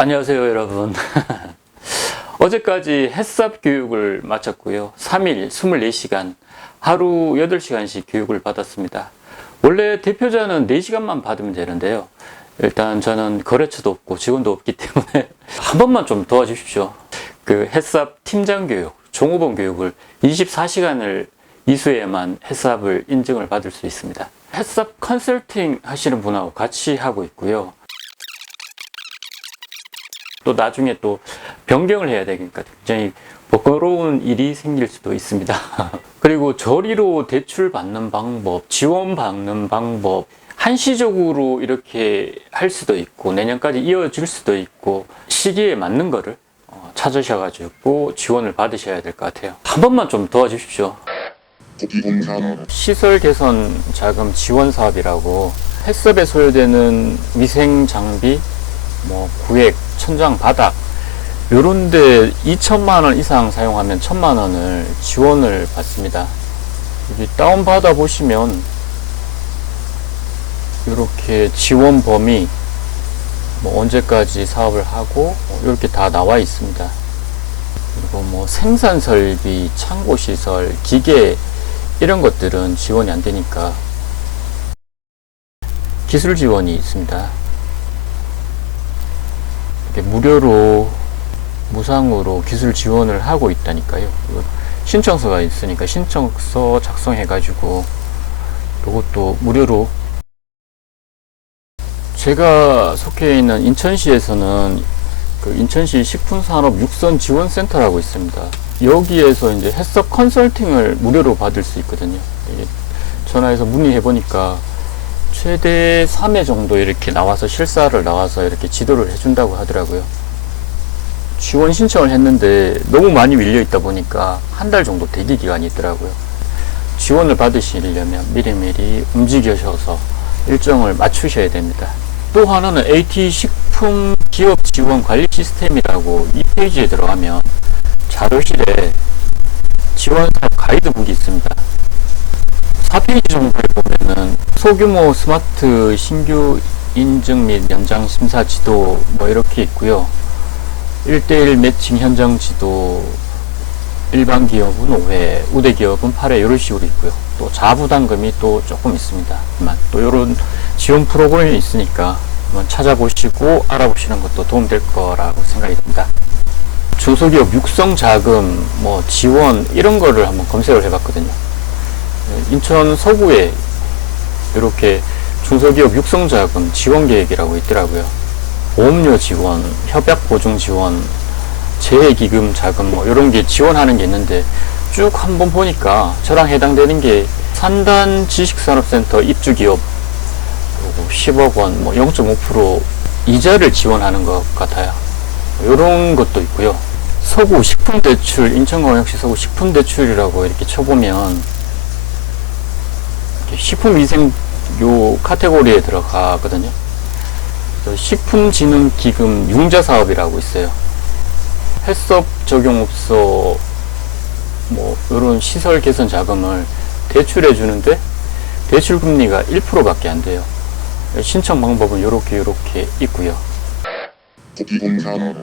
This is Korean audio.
안녕하세요, 여러분. 어제까지 햇삽 교육을 마쳤고요. 3일 24시간, 하루 8시간씩 교육을 받았습니다. 원래 대표자는 4시간만 받으면 되는데요. 일단 저는 거래처도 없고 직원도 없기 때문에 한 번만 좀 도와주십시오. 그 햇삽 팀장 교육, 종업원 교육을 24시간을 이수해야만 햇삽을 인증을 받을 수 있습니다. 햇삽 컨설팅 하시는 분하고 같이 하고 있고요. 또 나중에 또 변경을 해야 되니까 굉장히 번거로운 일이 생길 수도 있습니다. 그리고 저리로 대출 받는 방법, 지원 받는 방법, 한시적으로 이렇게 할 수도 있고 내년까지 이어질 수도 있고 시기에 맞는 거를 어, 찾으셔가지고 지원을 받으셔야 될 것 같아요. 한 번만 좀 도와주십시오. 시설 개선 자금 지원 사업이라고 햇섭에 소요되는 위생 장비, 뭐 구획, 천장, 바닥 요런데 2천만 원 이상 사용하면 1천만 원을 지원을 받습니다. 여기 다운 받아 보시면 이렇게 지원 범위 뭐 언제까지 사업을 하고 이렇게 다 나와 있습니다. 그리고 뭐 생산 설비, 창고 시설, 기계 이런 것들은 지원이 안 되니까 기술 지원이 있습니다. 무료로 무상으로 기술 지원을 하고 있다니까요. 이거 신청서가 있으니까 신청서 작성해가지고 이것도 무료로 제가 속해 있는 인천시에서는 그 인천시 식품산업 육선 지원센터라고 있습니다. 여기에서 이제 햇섭 컨설팅을 무료로 받을 수 있거든요. 전화해서 문의해 보니까 최대 3회 정도 이렇게 나와서 실사를 나와서 이렇게 지도를 해준다고 하더라고요. 지원 신청을 했는데 너무 많이 밀려 있다 보니까 한 달 정도 대기 기간이 있더라고요. 지원을 받으시려면 미리미리 움직여셔서 일정을 맞추셔야 됩니다. 또 하나는 AT 식품 기업 지원 관리 시스템이라고 이 페이지에 들어가면 자료실에 지원 사업 가이드북이 있습니다. 4페이지 정도에 보면은 소규모 스마트 신규 인증 및 연장 심사 지도 뭐 이렇게 있고요. 1대1 매칭 현장 지도 일반 기업은 5회, 우대 기업은 8회 이런 식으로 있고요. 또 자부담금이 또 조금 있습니다. 또 이런 지원 프로그램이 있으니까 한번 찾아보시고 알아보시는 것도 도움될 거라고 생각이 듭니다. 중소기업 육성 자금, 뭐 지원 이런 거를 한번 검색을 해봤거든요. 인천 서구에 이렇게 중소기업 육성 자금 지원 계획이라고 있더라고요. 보험료 지원, 협약 보증 지원, 재해기금 자금 뭐 이런 게 지원하는 게 있는데 쭉 한번 보니까 저랑 해당되는 게 산단 지식산업센터 입주기업 그리고 10억 원, 뭐 0.5% 이자를 지원하는 것 같아요. 이런 것도 있고요. 서구 식품대출, 인천광역시 서구 식품대출이라고 이렇게 쳐보면 식품위생 요 카테고리에 들어가거든요. 식품진흥기금 융자 사업이라고 있어요. 햇섭 적용업소 뭐 이런 시설 개선 자금을 대출해 주는데 대출 금리가 1%밖에 안 돼요. 신청 방법은 이렇게 이렇게 있고요.